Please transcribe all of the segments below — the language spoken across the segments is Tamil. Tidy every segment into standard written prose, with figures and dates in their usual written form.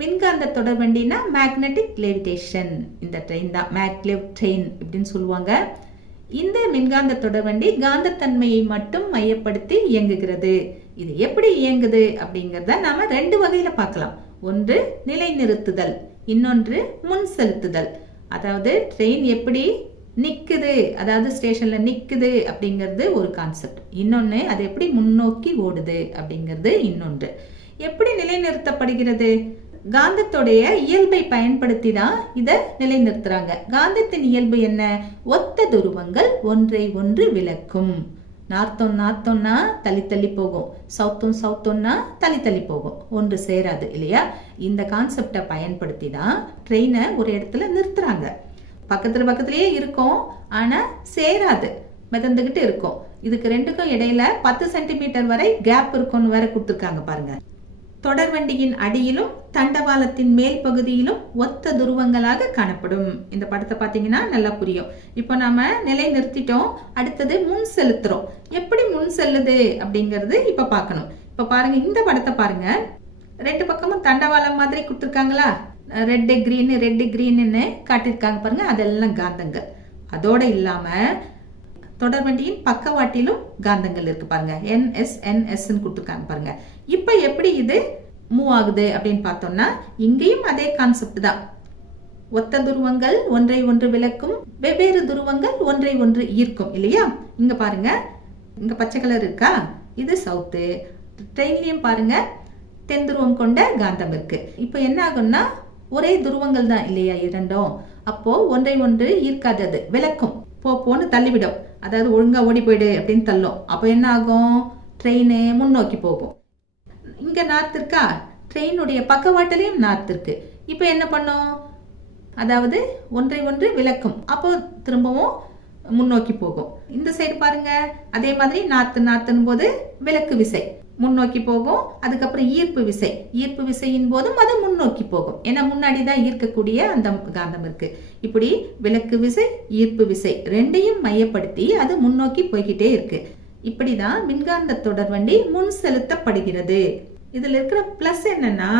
மின்காந்த தொடர்வண்டினா மேக்னெட்டிக் லெவிடேஷன். இந்த ட்ரெயின் தான் மேக்லெவ் ட்ரெயின் இப்படின்னு சொல்லுவாங்க. இந்த மின்காந்த தொடர்வண்டி காந்தத்தன்மையை மட்டும் மையப்படுத்தி இயங்குகிறது. இது எப்படி இயங்குது அப்படிங்கறத நாம ரெண்டு வகையில பார்க்கலாம். ஒன்று நிலைநிறுத்துதல், இன்னொன்று முன் செலுத்துதல். அதாவது ட்ரெயின் எப்படி நிக்குது, அதாவது ஸ்டேஷன்ல நிக்குது அப்படிங்கிறது ஒரு கான்செப்ட். இன்னொன்னு அது எப்படி முன்னோக்கி ஓடுது அப்படிங்கிறது இன்னொன்று. எப்படி நிலைநிறுத்தப்படுகிறது? காந்தத்துடைய இயல்பை பயன்படுத்தி தான் இதை நிலைநிறுத்துறாங்க. காந்தத்தின் இயல்பு என்ன? ஒத்த துருவங்கள் ஒன்றை ஒன்று விலக்கும். நார்த்தோன் நார்த்தோன்னா தள்ளி தள்ளி போகும், சவுத்தோன் சவுத்தோன்னா தள்ளி தள்ளி போகும், ஒன்று சேராது இல்லையா? இந்த கான்செப்டை பயன்படுத்தி தான் ட்ரெயினை ஒரு இடத்துல நிறுத்துறாங்க. பக்கத்துலயே இருக்கும், ஆனா சேராது, மிதந்துகிட்டு இருக்கும். இதுக்கு ரெண்டுக்கும் இடையில 10 சென்டிமீட்டர் வரை கேப் இருக்கும்னு வேற கொடுத்துருக்காங்க பாருங்க. தொடர்வண்டியின் அடியிலும் தண்டவாளத்தின் மேல் பகுதியிலும் ஒத்த துருவங்களாக காணப்படும். இந்த படத்தை பார்த்தீங்கன்னா நல்லா புரியும். இப்போ நாம நிலை நிறுத்திட்டோம், அடுத்தது முன் செலுத்துறோம். எப்படி முன் செல்லுது அப்படிங்கிறது இப்ப பார்க்கணும். இப்ப பாருங்க, இந்த படத்தை பாருங்க. ரெண்டு பக்கமும் தண்டவாளம் மாதிரி கொடுத்துருக்காங்களா? ரெட்டு கிரீன்னு காட்டியிருக்காங்க பாருங்க. அதெல்லாம் காந்தங்கள். அதோட இல்லாம தொடர்வண்டியின் பக்கவாட்டிலும் காந்தங்கள் இருக்கு பாருங்க. NS கொடுத்துருக்காங்க பாருங்க. இப்ப எப்படி இது மூவ் ஆகுது அப்படின்னு பார்த்தோம்னா இங்கேயும் அதே கான்செப்ட் தான். ஒத்த துருவங்கள் ஒன்றை ஒன்று விலக்கும், வெவ்வேறு துருவங்கள் ஒன்றை ஒன்று ஈர்க்கும் இல்லையா? இங்க பாருங்க, இங்க பச்சை கலர் இருக்கா? இது சவுத்து. ட்ரெயின்லயும் பாருங்க தென் துருவம் கொண்ட காந்தம் இருக்கு. இப்ப என்ன ஆகும்னா ஒரே துருவங்கள் தான் இல்லையா இரண்டும். அப்போ ஒன்றை ஒன்று ஈர்க்காதது, விலக்கும், போன்னு தள்ளிவிடும். அதாவது ஒழுங்கா ஓடி போயிடு அப்படின்னு தள்ளும். அப்போ என்ன ஆகும்? ட்ரெயின் முன்னோக்கி போகும். இங்க நார்த் இருக்கா? ட்ரெயினுடைய பக்கவாட்டிலையும் நார்த் இருக்கு. இப்போ என்ன பண்ணும்? அதாவது ஒன்றை ஒன்று விலக்கும், அப்போ திரும்பவும் முன்னோக்கி போகும். இந்த சைடு பாருங்க, அதே மாதிரி நார்த்துன்னு போது விலக்கு விசை முன்னோக்கி போகும். அதுக்கப்புறம் ஈர்ப்பு விசையின் போதும் அது முன்னோக்கி போகும். ஏன்னா முன்னாடிதான் ஈர்க்கக்கூடிய அந்த காந்தம் இருக்கு. இப்படி விலக்கு விசை, ஈர்ப்பு விசை ரெண்டையும் மையப்படுத்தி அது முன்னோக்கி போய்கிட்டே இருக்கு. இப்படிதான் மின்காந்த தொடர்வண்டி முன் செலுத்தப்படுகிறது. இதுல இருக்கிற பிளஸ் என்னன்னா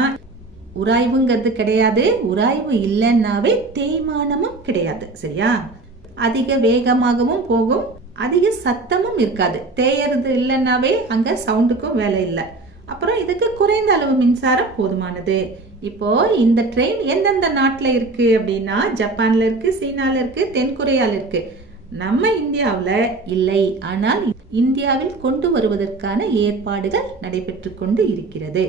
உராய்வுங்கிறது கிடையாது. உராய்வு இல்லைன்னாவே தேய்மானமும் கிடையாது. சரியா? அதிக வேகமாகவும் போகும், அதிக சத்தமும் இருக்காது. தேயறது இல்லைன்னாவே அங்க சவுண்டுக்கும் வேலை இல்லை. அப்புறம் இதுக்கு குறைந்த அளவு மின்சாரம் போதுமானது. இப்போ இந்த ட்ரெயின் எந்தெந்த நாட்டுல இருக்கு அப்படின்னா ஜப்பான்ல இருக்கு, சீனால இருக்கு, தென்கொரியால இருக்கு. நம்ம இந்தியாவுல இல்லை. ஆனால் இந்தியாவில் கொண்டு வருவதற்கான ஏற்பாடுகள் நடைபெற்று கொண்டு இருக்கிறது.